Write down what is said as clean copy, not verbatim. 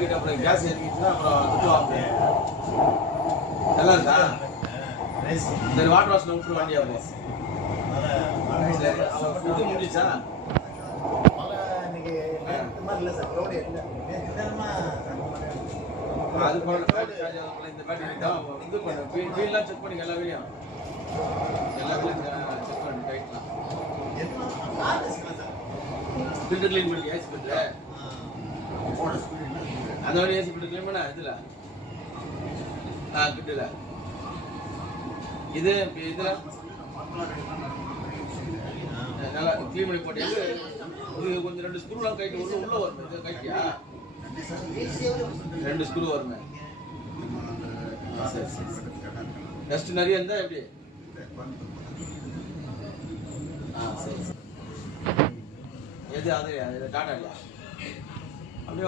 இறக்கிட்டு அப்புறம் கேஸ் இறக்கிட்டுனா அப்புறம் விட்டுவாங்க. நல்லா இருக்கா? சரி வாட்டர் வாஷ்ல விட்டு வண்டி ஆகும். சரி அவன் ஃபுட்டு முடிச்சா அது போல இந்த பேட்டரி தான் இது பண்ணு வீல்லாம் செக் பண்ணி எல்லா வீடியும் செக் பண்ணி டைட்லாம் ஃபில்டர் க்ளீன் பண்ணி ஏசி ஃபில்டர் அதோட ஏசி ஃபில்டர் க்ளீன் பண்ண இதுல கிட்டல இது இதுல நல்லா க்ளீன் பண்ணி போட்டு இது கொஞ்சம் 2 ஸ்க்ரூலாம் கைட்டு உள்ள வரும். இது கைட்டியா 2 ஸ்க்ரூ வருமே. சரி சரி டஸ்ட் நிறைய இருந்தா எப்படி? சரி எது அது டாடா இல்லையா?